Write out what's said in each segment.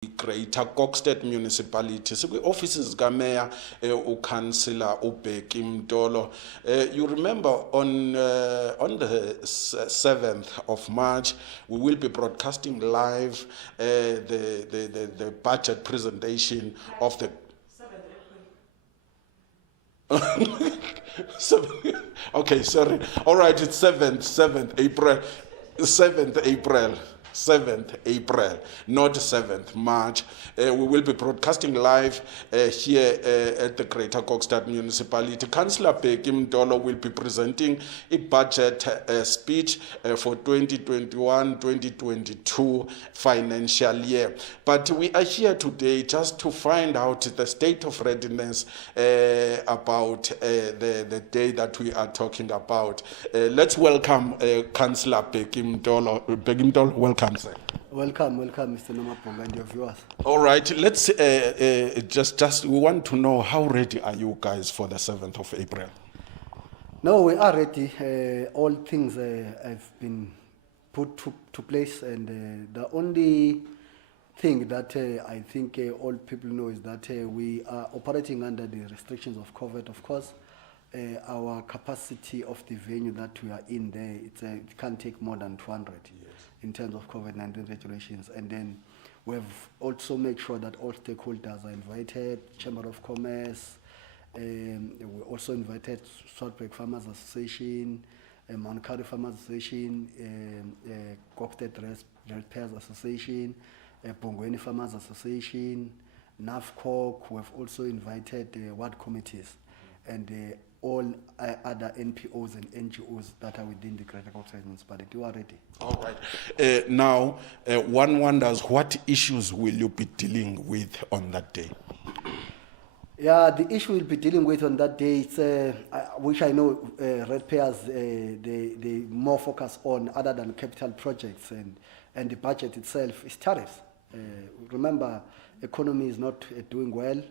Greater Kokstad municipality. So the offices Gameya Cllr Bheki Mtolo. You remember on the 7th of March, we will be broadcasting live the budget presentation of the okay, sorry. All right, it's 7th April. 7th April. 7th April, not 7th March. We will be broadcasting live here at the Greater Kokstad Municipality. Cllr Bheki Mtolo will be presenting a budget speech for 2021-2022 financial year. But we are here today just to find out the state of readiness about the day that we are talking about. Let's welcome Cllr Bheki Mtolo. Bheki Mtolo, welcome. Sir. Welcome, Mr. Nomapong and your viewers. All right, let's just we want to know how ready are you guys for the 7th of April? No, we are ready. All things have been put to place, and the only thing that I think all people know is that we are operating under the restrictions of COVID. Of course, our capacity of the venue that we are in there, it can't take more than 200. Yes. In terms of COVID-19 regulations. And then we've also made sure that all stakeholders are invited, Chamber of Commerce, we also invited Swartberg Farmers Association, Mount Carey Farmers Association, Kokstad Ratepayers Association, Bongweni Farmers Association, NAFCOC. We've also invited ward committees and all other NPOs and NGOs that are within the Greater Kokstad Municipality. You are ready. All right. Now, one wonders, what issues will you be dealing with on that day? Yeah, the issue we'll be dealing with on that day, it's, which I know ratepayers, they more focus on other than capital projects and the budget itself is tariffs. Remember, economy is not doing well.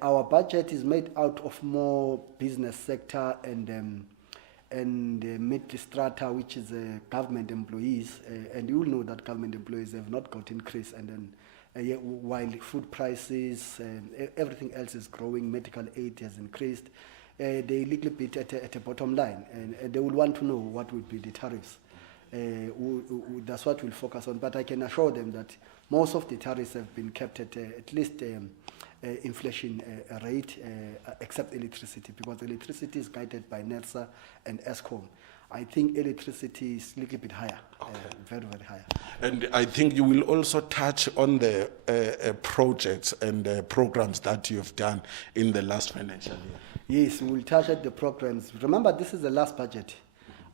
Our budget is made out of more business sector and mid-strata, which is government employees. And you will know that government employees have not got increase. And then while food prices and everything else is growing, medical aid has increased, they little bit at a bottom line. And they will want to know what will be the tariffs. That's what we'll focus on. But I can assure them that most of the tariffs have been kept at least inflation rate, except electricity, because electricity is guided by NERSA and ESCOM. I think electricity is a little bit higher, very, very higher. And I think you will also touch on the projects and programs that you have done in the last financial year. Yes, we will touch at the programs. Remember, this is the last budget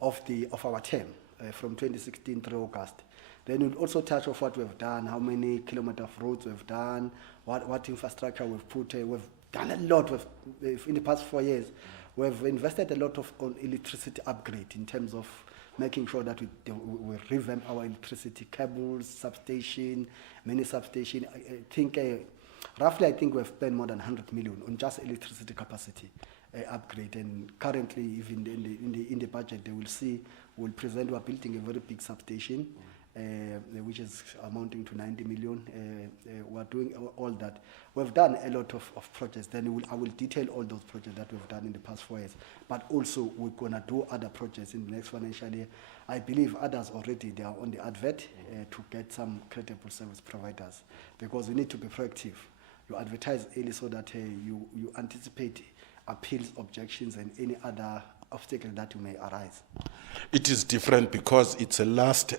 of our term from 2016 through August. Then we'll also touch on what we've done, how many kilometers of roads we've done, what infrastructure we've put. We've done a lot in the past 4 years. We've invested a lot on electricity upgrade in terms of making sure that we revamp our electricity cables, substation, mini substation. I think roughly, I think we've spent more than 100 million on just electricity capacity upgrade. And currently, even in the budget, they will see we're building a very big substation. Which is amounting to 90 million. We're doing all that. We've done a lot of projects. Then I will detail all those projects that we've done in the past 4 years. But also, we're going to do other projects in the next financial year. I believe others already, they are on the advert to get some credible service providers, because we need to be proactive. You advertise early so that you anticipate appeals, objections, and any other obstacle that may arise. It is different because it's a last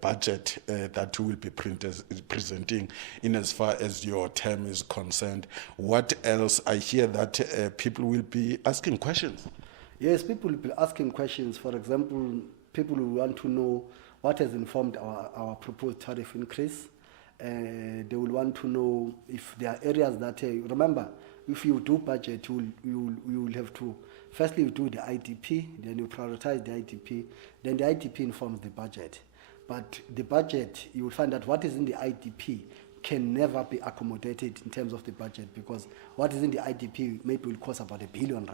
budget that you will be presenting in as far as your term is concerned. What else? I hear that people will be asking questions. Yes, people will be asking questions. For example, people will want to know what has informed our proposed tariff increase. They will want to know if there are areas that, remember, if you do budget, you will have to, firstly you do the IDP, then you prioritize the IDP, then the IDP informs the budget. But the budget, you will find that what is in the IDP can never be accommodated in terms of the budget, because what is in the IDP maybe will cost about R1 billion.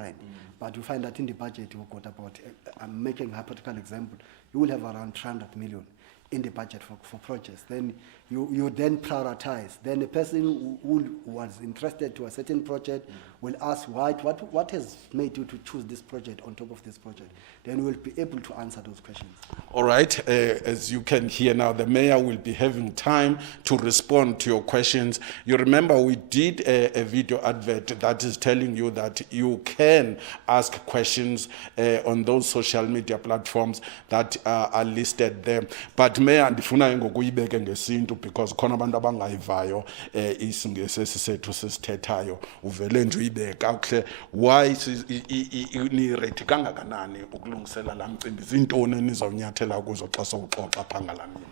But you find that in the budget you've got about, I'm making a hypothetical example, you will have around 300 million. in the budget for projects. Then you then prioritize. Then the person who was interested to a certain project will ask what has made you to choose this project on top of this project. Then we'll be able to answer those questions. All right, as you can hear now, the mayor will be having time to respond to your questions. You remember we did a video advert that is telling you that you can ask questions on those social media platforms that are listed there. But mayor, ndifuna ngokuyibeke ngesintu because khona abantu abangayivayo isingesi sethu sesithethayo uvele nje uyibeka kahle. Why ni rate kangakanani ukulungisela la mcimbi? Izintoni enizawunyathela kuzo xa sowuxoxa phangala nini?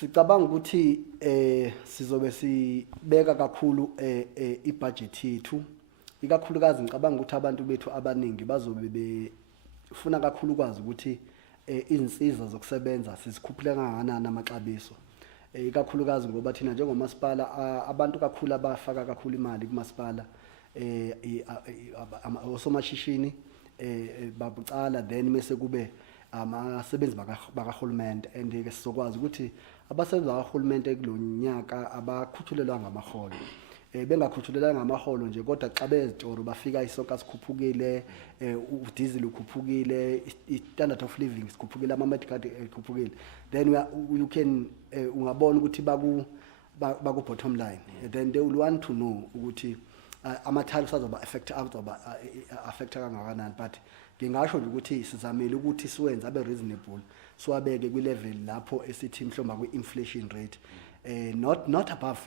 Sicabanga ukuthi sizobe sibeka kakhulu ibudget yethu, ikakhulukazi ngicabanga ukuthi abantu bethu abaningi bazobe befuna kakhulu kwazi ukuthi izinsiza zokusebenza sizikhuphule kangakanani amaxabiso, ikakhulukazi ngoba thina njengomasipala abantu kakhulu abafaka kakhulu imali kumasipala osomashishini babucala, then mase kube abasebenzi bakahulumende. And ke sizokwazi ukuthi abasebenzi bakahulumende kulonyaka abakhuthulelwa ngamaholo, bengakhuthulelwa ngamaholo nje kodwa xa bezitoro bafika isonka sikhuphukile, udizili ukhuphukile, standard of living sikhuphukile, ama-medical ikhuphukile, then you can ungabona ukuthi baku bottom line. Then they will want to know ukuthi ama-tariffs azoba affecta kangakanani. But ngingasho nje ukuthi sizamile ukuthi siwenze abe reasonable, siwabeke kwi-level lapho esithi mhlawumbe kwi-inflation rate, not above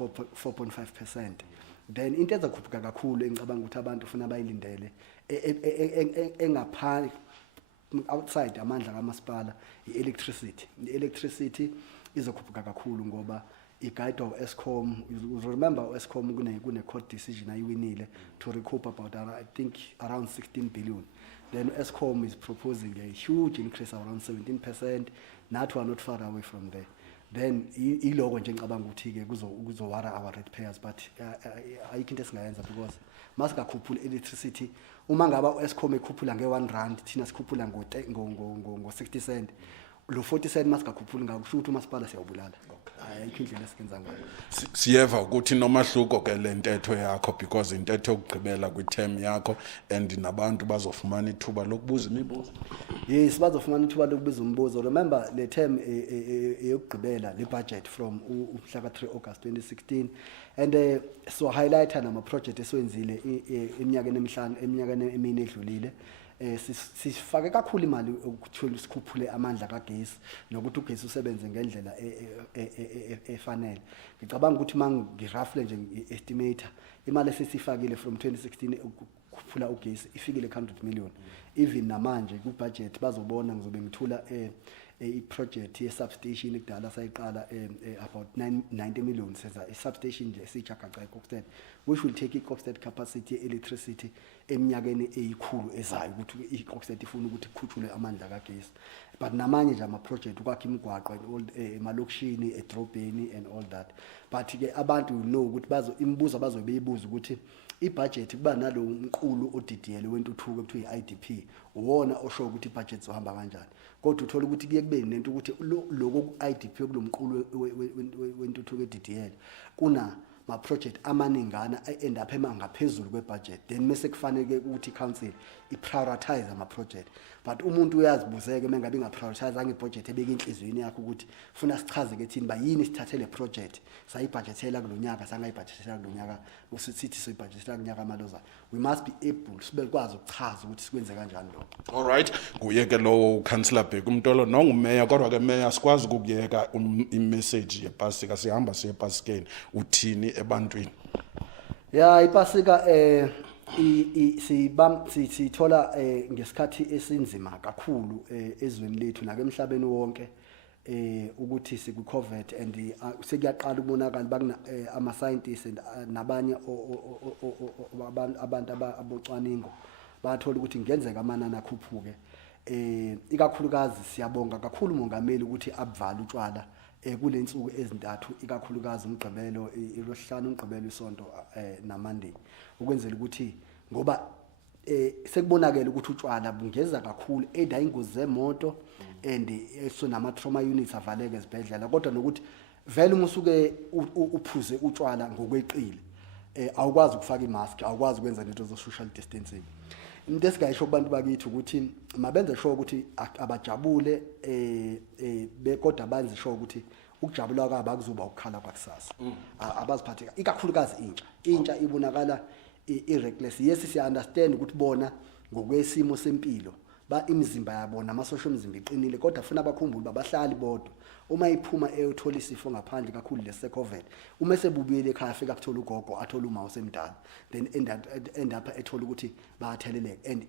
4.5%. Then into ezakhuphuka kakhulu engicabanga ukuthi abantu ufuna bayilindele engaphansi outside amandla kamasipala i-electricity. I-electricity izokhuphuka kakhulu ngoba i-guide of Eskom, you remember Eskom kune court decision ayiwinile to recoup about I think around 16 billion. Then Eskom is proposing a huge increase around 17%. Not we are not far away from there. Then iloko nje ngicabanga ukuthi ke kuzowara our ratepayers, but ayikho into esingayenza because masikakhuphula electricity, uma ngaba Eskom ekhuphula nge-R1 thina sikhuphula ngo-60 cent, lo 40 cent masikakhuphula ngakusho ukuthi umasipala siyawubulala. Ayikho indlela esikenza ngayo. Siyeva ukuthi nomahluko ke le ntetho yakho because intetho yokugqibela kwi-term yakho and nabantu bazofumana ithuba lokubuza imibuzo. Yes, bazofumana ithuba lokubuza umbuzo. Remember le term eyokugqibela le budget from umhla ka-3 August 2016, and so highlighta nama project esiwenzile eminyakeni emihlanu, eminyakeni emine edlulile. Sifake kakhulu imali ukuthi sikhuphule amandla kagesi nokuthi ugesi usebenze ngendlela efanele. Ngicabanga ukuthi mangirafle nje estimator imali esifakile from 2016 ukukhuphula ugesi ifikile 100 million. Even namanje ku budget bazobona ngizobe ngithula i-project ye-substation ekudala sayiqala about 90 million seza i-substation nje esijagaca kokstad, which will take i-kokstad capacity ye-electricity eminyakeni eyikhulu ezayo ukuthi i-kokstad ifuna ukuthi ikhuthule amandla kagesi. But namanye nje ama-project ukwakha imigwaqo emalokishini, edrobheni and all that. But ke abantu will know ukuthi imibuzo bazobe beyibuza ukuthi i-budget kuba nalo umqulu odidiyele wentuthuko ekuthiwa i-IDP uwona osho ukuthi i-budget zohamba kanjani. Kodwa uthola ukuthi kuye kube nento ukuthi lokho ku-IDP kulomqulu wentuthuko edidiyele kuna ma-project amaningana end up ngaphezulu kwe-budget. Then mase kufanele ukuthi i-council i-prioritize ama-project. But umuntu uyazibuzeke mengabe inga-prioritize ange-budget ebeka inhliziyweni yakho ukuthi funa sichaze ke thini bayini sithathe le project sayibudgetela kulonyaka sangayibudgetela kulonyaka usithi soyibudgetela kunyaka amaloza. We must be able sibe kwazi ukuchaza ukuthi sikwenze kanjani lokho. All right, kuyeke lo Cllr Bheki Mtolo nongumeya kodwa ke meya sikwazi ukuyeka i-message yepasika sihamba siye epasikeni uthini ebantwini. Yeah, ipasika sithola ngesikhathi esinzima kakhulu ezweni lethu nakemhlabeni wonke ukuthi siku-COVID and sekuyaqala ukubonakala bakuna ama-scientists and nabanye abantu abocwaningo bathola ukuthi ngenzeka amanani akhuphuke. Ikakhulukazi siyabonga kakhulu umongameli ukuthi abuvala utshwala kule nsuku ezintathu, ikakhulukazi uMgqibelo, uLwesihlanu, uMgqibelo, iSonto naMonday, ukwenzela ukuthi ngoba sekubonakala ukuthi utshwala bungeza kakhulu either ingozi zemoto and so nama trauma units avaleke ezibhedlela kodwa nokuthi vele uma usuke uphuze utshwala ngokweqile awukwazi ukufaka imask awukwazi ukwenza into zo social distancing into esigayisho kubantu bakithi ukuthi mabenze sure ukuthi abajabule kodwa banze sure ukuthi ukujabula kwabo akuzuba ukukhala kwakusasa abaziphatheka ikakhulukazi intsha ibonakala irreckless yes siya understand ukuthi bona ngokwesimo sempilo ba imizimba yabona amasosha omzimba iqinile kodwa funa abakhumbule babahlali bodwa uma iphuma eyothola isifo ngaphandle kakhulu lese covid uma sebubuyele ekhaya afika kuthola ugogo athola uma usemdala then end up ethola ukuthi bayatheleleka and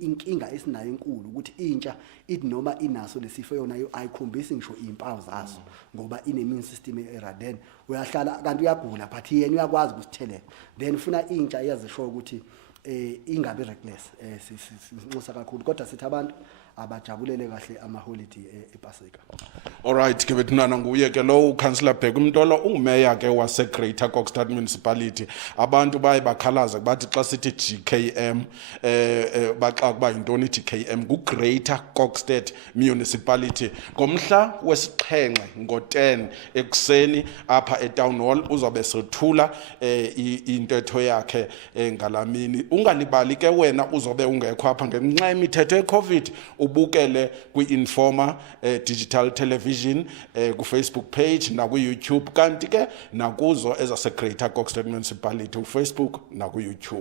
inkinga esinayo enkulu ukuthi intsha ithi noma inaso lesifo yona ayikhombisi ngisho impawu zaso ngoba immune system era then uyahlala kanti uyagula but yena uyakwazi ukusithelelela then funa intsha iyazisho ukuthi ingabe reckless sinxusa kakhulu kodwa sithi abantu abajabulele kahle ama-holiday ePaseka. Alright ke bethunana nguye ke lo uCouncillor Bheki Mtolo ungumeya ke wase Greater Kokstad Municipality abantu baye bakhalaza bathi xa sithi GKM baxa kuba yintoni GKM ku Greater Kokstad Municipality ngomhla wesixhenxe ngo10 ekuseni apha eTown Hall uzobe sethula intetho yakhe ngalamini ungalibali ke wena uzobe ungekho apha ngenxa yemithetho yeCovid ubukele kwi-Informer digital television ku Facebook page na ku YouTube kanti ke nakuzo ezase Greater Kokstad Municipality ku Facebook na ku YouTube.